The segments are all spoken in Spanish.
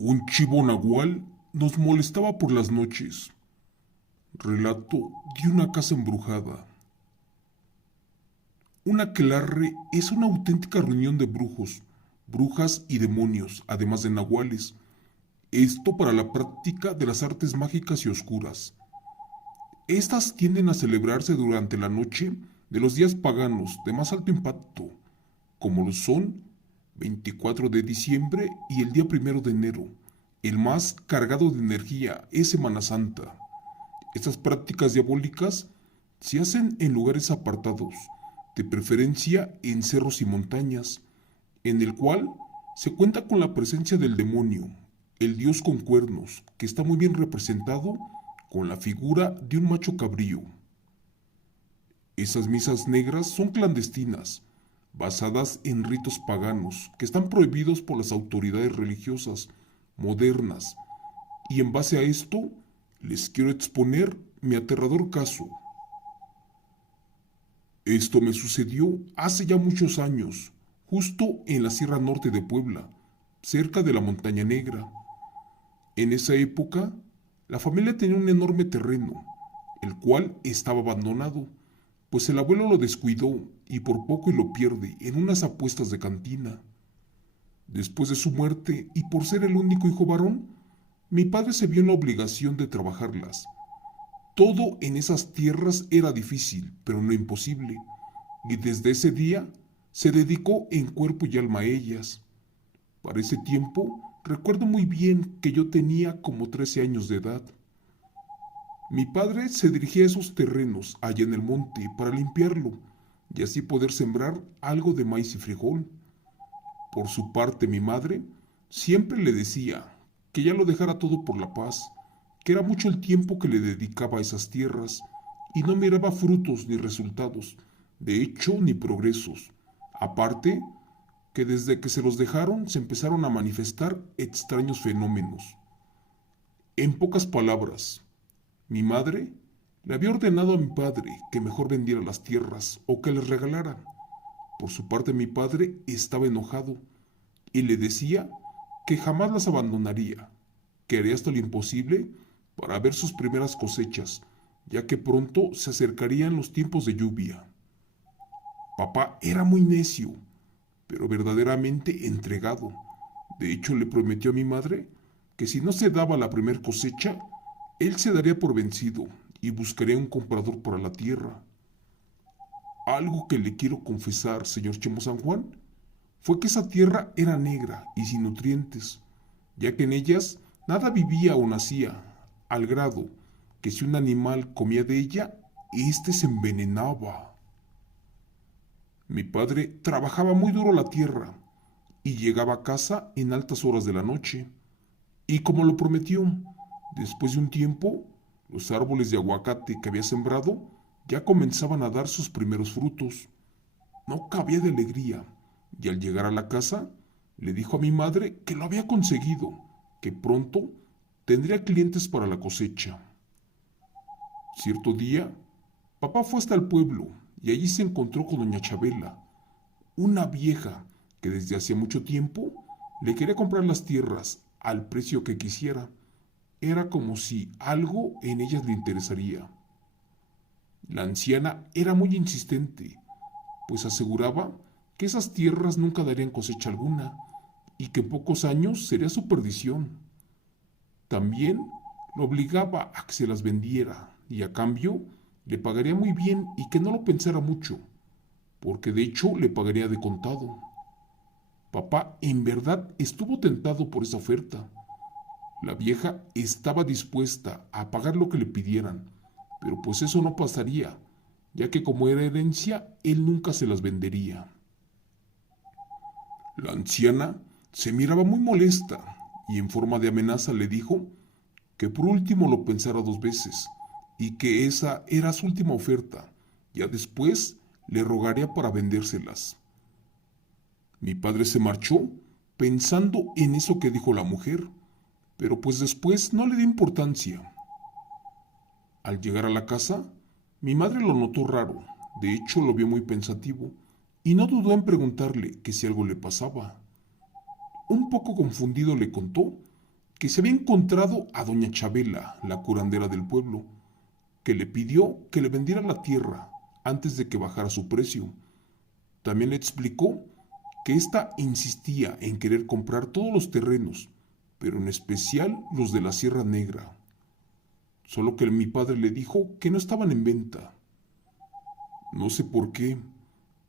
Un chivo nahual nos molestaba por las noches. Relato de una casa embrujada. Un aquelarre es una auténtica reunión de brujos, brujas y demonios, además de nahuales. Esto para la práctica de las artes mágicas y oscuras. Estas tienden a celebrarse durante la noche de los días paganos de más alto impacto, como lo son 24 de diciembre y el día 1 de enero. El más cargado de energía es Semana Santa. Estas prácticas diabólicas se hacen en lugares apartados, de preferencia en cerros y montañas, en el cual se cuenta con la presencia del demonio, el dios con cuernos, que está muy bien representado con la figura de un macho cabrío. Esas misas negras son clandestinas, basadas en ritos paganos que están prohibidos por las autoridades religiosas modernas, y en base a esto les quiero exponer mi aterrador caso. Esto me sucedió hace ya muchos años, justo en la Sierra Norte de Puebla, cerca de la Montaña Negra. En esa época, la familia tenía un enorme terreno, el cual estaba abandonado, pues el abuelo lo descuidó y por poco y lo pierde en unas apuestas de cantina. Después de su muerte y por ser el único hijo varón, mi padre se vio en la obligación de trabajarlas. Todo en esas tierras era difícil, pero no imposible, y desde ese día se dedicó en cuerpo y alma a ellas. Para ese tiempo, recuerdo muy bien que yo tenía como 13 años de edad. Mi padre se dirigía a esos terrenos allá en el monte para limpiarlo y así poder sembrar algo de maíz y frijol. Por su parte, mi madre siempre le decía que ya lo dejara todo por la paz, que era mucho el tiempo que le dedicaba a esas tierras y no miraba frutos ni resultados, de hecho ni progresos. Aparte, que desde que se los dejaron se empezaron a manifestar extraños fenómenos. En pocas palabras, mi madre le había ordenado a mi padre que mejor vendiera las tierras o que les regalara. Por su parte, mi padre estaba enojado y le decía que jamás las abandonaría, que haría hasta lo imposible para ver sus primeras cosechas, ya que pronto se acercarían los tiempos de lluvia. Papá era muy necio, pero verdaderamente entregado. De hecho, le prometió a mi madre que si no se daba la primer cosecha, él se daría por vencido y buscaría un comprador para la tierra. Algo que le quiero confesar, señor Chemo San Juan, fue que esa tierra era negra y sin nutrientes, ya que en ellas nada vivía o nacía, al grado que si un animal comía de ella, éste se envenenaba. Mi padre trabajaba muy duro la tierra y llegaba a casa en altas horas de la noche. Y como lo prometió, después de un tiempo, los árboles de aguacate que había sembrado ya comenzaban a dar sus primeros frutos. No cabía de alegría, y al llegar a la casa, le dijo a mi madre que lo había conseguido, que pronto tendría clientes para la cosecha. Cierto día, papá fue hasta el pueblo y allí se encontró con doña Chabela, una vieja que desde hacía mucho tiempo le quería comprar las tierras al precio que quisiera. Era como si algo en ellas le interesaría. La anciana era muy insistente, pues aseguraba que esas tierras nunca darían cosecha alguna y que en pocos años sería su perdición. También lo obligaba a que se las vendiera y a cambio le pagaría muy bien y que no lo pensara mucho, porque de hecho le pagaría de contado. Papá en verdad estuvo tentado por esa oferta. La vieja estaba dispuesta a pagar lo que le pidieran, pero pues eso no pasaría, ya que como era herencia, él nunca se las vendería. La anciana se miraba muy molesta y en forma de amenaza le dijo que por último lo pensara 2 veces y que esa era su última oferta. Ya después le rogaría para vendérselas. Mi padre se marchó pensando en eso que dijo la mujer, pero pues después no le dio importancia. Al llegar a la casa, mi madre lo notó raro, de hecho lo vio muy pensativo, y no dudó en preguntarle que si algo le pasaba. Un poco confundido le contó que se había encontrado a doña Chabela, la curandera del pueblo, que le pidió que le vendiera la tierra antes de que bajara su precio. También le explicó que ésta insistía en querer comprar todos los terrenos, pero en especial los de la Sierra Negra. Solo que mi padre le dijo que no estaban en venta. No sé por qué,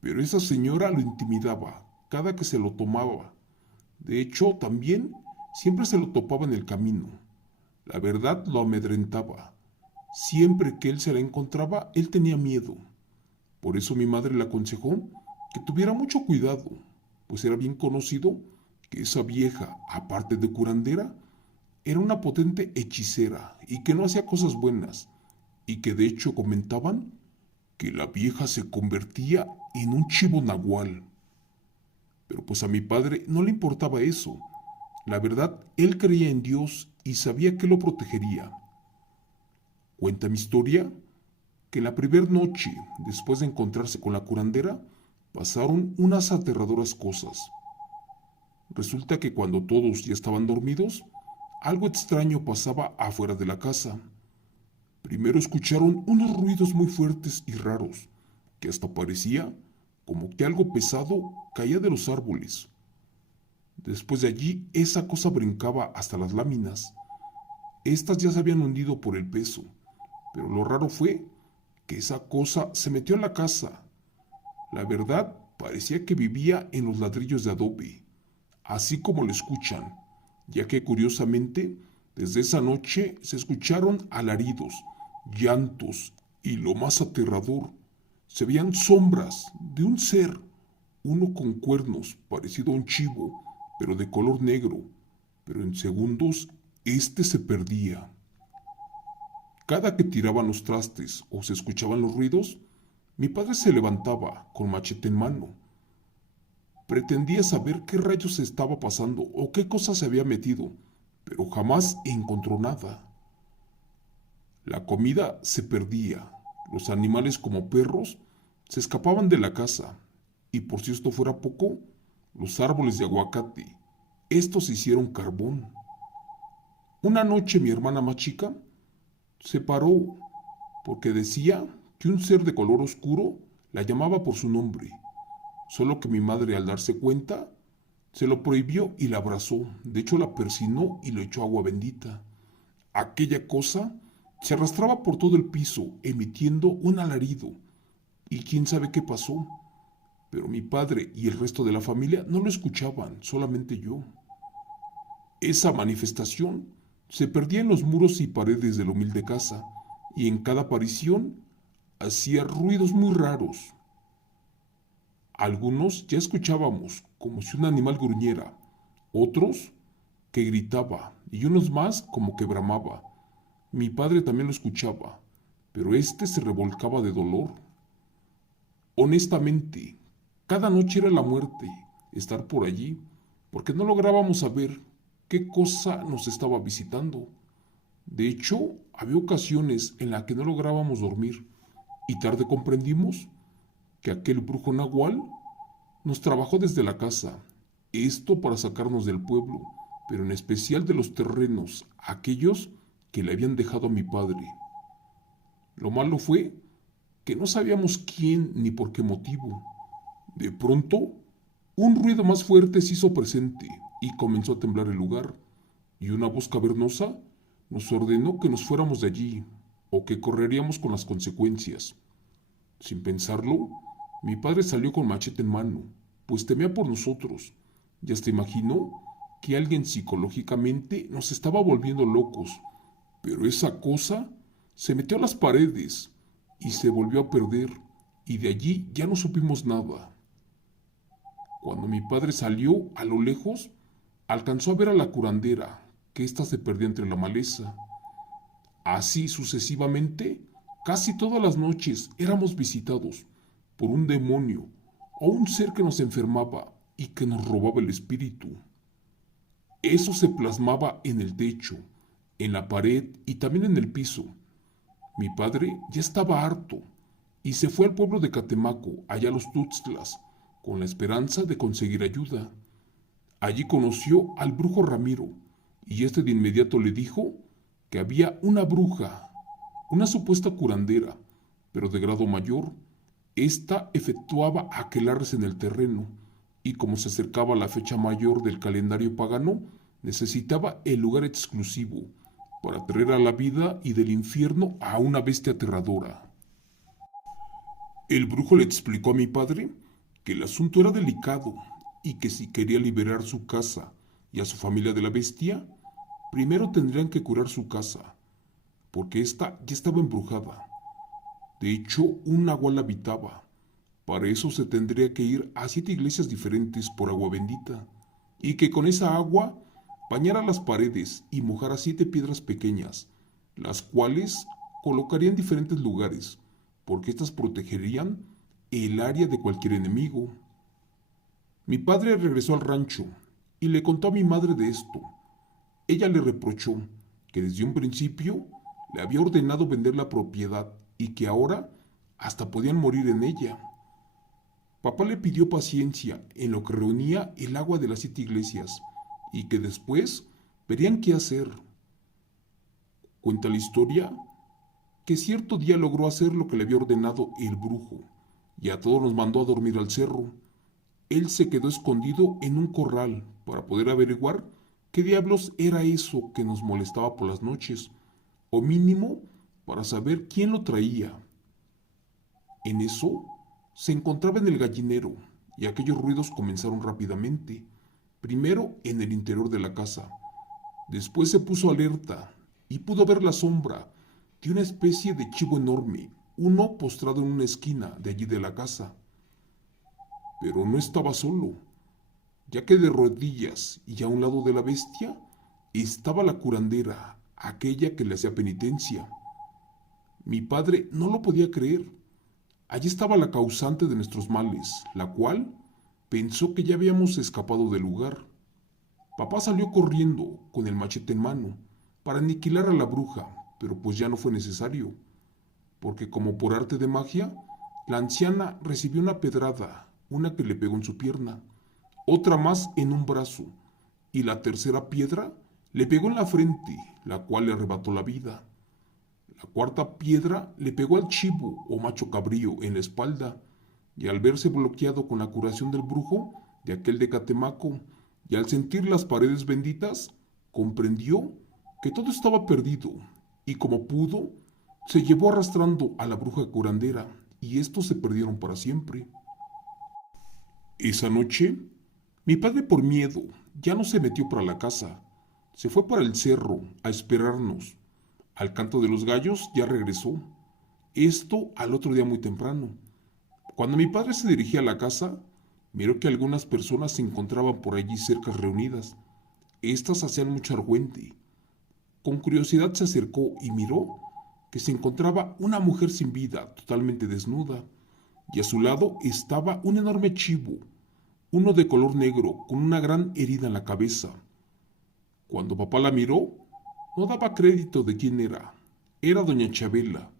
pero esa señora lo intimidaba cada que se lo tomaba. De hecho, también siempre se lo topaba en el camino. La verdad lo amedrentaba. Siempre que él se la encontraba, él tenía miedo. Por eso mi madre le aconsejó que tuviera mucho cuidado, pues era bien conocido que esa vieja, aparte de curandera, era una potente hechicera y que no hacía cosas buenas, y que de hecho comentaban que la vieja se convertía en un chivo nahual. Pero pues a mi padre no le importaba eso. La verdad, él creía en Dios y sabía que lo protegería. Cuenta mi historia que la primera noche, después de encontrarse con la curandera, pasaron unas aterradoras cosas. Resulta que cuando todos ya estaban dormidos, algo extraño pasaba afuera de la casa. Primero escucharon unos ruidos muy fuertes y raros, que hasta parecía como que algo pesado caía de los árboles. Después de allí, esa cosa brincaba hasta las láminas. Estas ya se habían hundido por el peso, pero lo raro fue que esa cosa se metió en la casa. La verdad, parecía que vivía en los ladrillos de adobe, así como lo escuchan, ya que curiosamente, desde esa noche se escucharon alaridos, llantos y lo más aterrador, se veían sombras de un ser, uno con cuernos, parecido a un chivo, pero de color negro, pero en segundos este se perdía. Cada que tiraban los trastes o se escuchaban los ruidos, mi padre se levantaba con machete en mano. Pretendía saber qué rayos estaba pasando o qué cosa se había metido, pero jamás encontró nada. La comida se perdía, los animales como perros se escapaban de la casa, y por si esto fuera poco, los árboles de aguacate, estos se hicieron carbón. Una noche mi hermana más chica se paró porque decía que un ser de color oscuro la llamaba por su nombre. Solo que mi madre, al darse cuenta, se lo prohibió y la abrazó. De hecho, la persinó y le echó agua bendita. Aquella cosa se arrastraba por todo el piso, emitiendo un alarido. Y quién sabe qué pasó. Pero mi padre y el resto de la familia no lo escuchaban, solamente yo. Esa manifestación se perdía en los muros y paredes de la humilde casa, y en cada aparición hacía ruidos muy raros. Algunos ya escuchábamos como si un animal gruñera, otros que gritaba y unos más como que bramaba. Mi padre también lo escuchaba, pero este se revolcaba de dolor. Honestamente, cada noche era la muerte estar por allí, porque no lográbamos saber qué cosa nos estaba visitando. De hecho, había ocasiones en las que no lográbamos dormir, y tarde comprendimos que aquel brujo nahual nos trabajó desde la casa, esto para sacarnos del pueblo, pero en especial de los terrenos, aquellos que le habían dejado a mi padre. Lo malo fue que no sabíamos quién ni por qué motivo. De pronto, un ruido más fuerte se hizo presente y comenzó a temblar el lugar, y una voz cavernosa nos ordenó que nos fuéramos de allí o que correríamos con las consecuencias. Sin pensarlo, mi padre salió con machete en mano, pues temía por nosotros, y hasta imaginó que alguien psicológicamente nos estaba volviendo locos, pero esa cosa se metió a las paredes y se volvió a perder, y de allí ya no supimos nada. Cuando mi padre salió, a lo lejos, alcanzó a ver a la curandera, que ésta se perdía entre la maleza. Así sucesivamente, casi todas las noches éramos visitados por un demonio o un ser que nos enfermaba y que nos robaba el espíritu. Eso se plasmaba en el techo, en la pared y también en el piso. Mi padre ya estaba harto y se fue al pueblo de Catemaco, allá a los Tuxtlas, con la esperanza de conseguir ayuda. Allí conoció al brujo Ramiro y este de inmediato le dijo que había una bruja, una supuesta curandera, pero de grado mayor. Esta efectuaba aquelarres en el terreno, y como se acercaba la fecha mayor del calendario pagano, necesitaba el lugar exclusivo para traer a la vida y del infierno a una bestia aterradora. El brujo le explicó a mi padre que el asunto era delicado y que si quería liberar su casa y a su familia de la bestia, primero tendrían que curar su casa, porque ésta ya estaba embrujada. De hecho, un nahual la habitaba. Para eso se tendría que ir a 7 iglesias diferentes por agua bendita, y que con esa agua bañara las paredes y mojara 7 piedras pequeñas, las cuales colocaría en diferentes lugares, porque éstas protegerían el área de cualquier enemigo. Mi padre regresó al rancho y le contó a mi madre de esto. Ella le reprochó que desde un principio le había ordenado vender la propiedad y que ahora hasta podían morir en ella. Papá le pidió paciencia en lo que reunía el agua de las 7 iglesias y que después verían qué hacer. Cuenta la historia que cierto día logró hacer lo que le había ordenado el brujo y a todos nos mandó a dormir al cerro. Él se quedó escondido en un corral para poder averiguar qué diablos era eso que nos molestaba por las noches, o mínimo para saber quién lo traía. En eso se encontraba en el gallinero y aquellos ruidos comenzaron rápidamente, primero en el interior de la casa. Después se puso alerta y pudo ver la sombra de una especie de chivo enorme, uno postrado en una esquina de allí de la casa. Pero no estaba solo, ya que de rodillas y a un lado de la bestia estaba la curandera, aquella que le hacía penitencia. Mi padre no lo podía creer. Allí estaba la causante de nuestros males, la cual pensó que ya habíamos escapado del lugar. Papá salió corriendo con el machete en mano para aniquilar a la bruja, pero pues ya no fue necesario, porque como por arte de magia, la anciana recibió una pedrada, una que le pegó en su pierna, otra más en un brazo, y la tercera piedra le pegó en la frente, la cual le arrebató la vida. La cuarta piedra le pegó al chivo o macho cabrío en la espalda, y al verse bloqueado con la curación del brujo, de aquel de Catemaco, y al sentir las paredes benditas, comprendió que todo estaba perdido, y como pudo, se llevó arrastrando a la bruja curandera, y estos se perdieron para siempre. Esa noche, mi padre por miedo ya no se metió para la casa, se fue para el cerro a esperarnos. Al canto de los gallos ya regresó. Esto al otro día muy temprano. Cuando mi padre se dirigía a la casa, miró que algunas personas se encontraban por allí cerca reunidas. Estas hacían mucho argüente. Con curiosidad se acercó y miró que se encontraba una mujer sin vida, totalmente desnuda, y a su lado estaba un enorme chivo, uno de color negro, con una gran herida en la cabeza. Cuando papá la miró, no daba crédito de quién era. Era doña Chabela,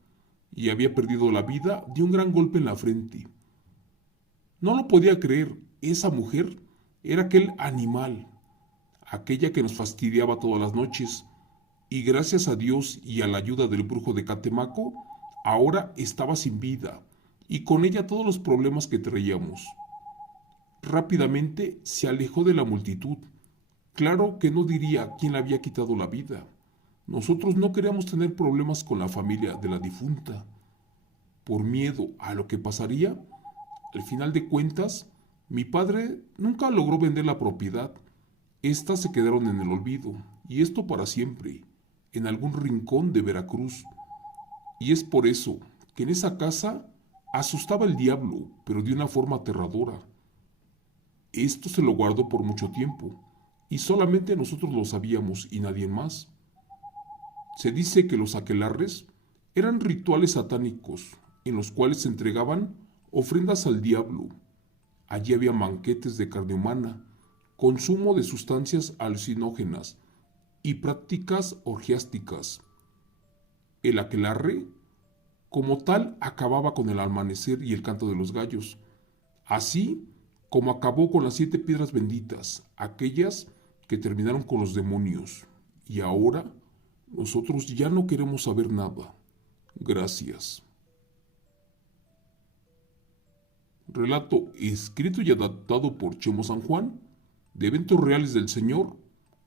y había perdido la vida de un gran golpe en la frente. No lo podía creer, esa mujer era aquel animal, aquella que nos fastidiaba todas las noches, y gracias a Dios y a la ayuda del brujo de Catemaco, ahora estaba sin vida, y con ella todos los problemas que traíamos. Rápidamente se alejó de la multitud. Claro que no diría quién le había quitado la vida. Nosotros no queríamos tener problemas con la familia de la difunta. Por miedo a lo que pasaría, al final de cuentas, mi padre nunca logró vender la propiedad. Estas se quedaron en el olvido, y esto para siempre, en algún rincón de Veracruz. Y es por eso que en esa casa asustaba el diablo, pero de una forma aterradora. Esto se lo guardó por mucho tiempo, y solamente nosotros lo sabíamos y nadie más. Se dice que los aquelarres eran rituales satánicos en los cuales se entregaban ofrendas al diablo. Allí había banquetes de carne humana, consumo de sustancias alucinógenas y prácticas orgiásticas. El aquelarre, como tal, acababa con el amanecer y el canto de los gallos, así como acabó con las 7 piedras benditas, aquellas que terminaron con los demonios, y ahora nosotros ya no queremos saber nada. Gracias. Relato escrito y adaptado por Chemo San Juan, de eventos reales del señor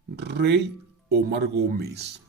Rey Omar Gómez.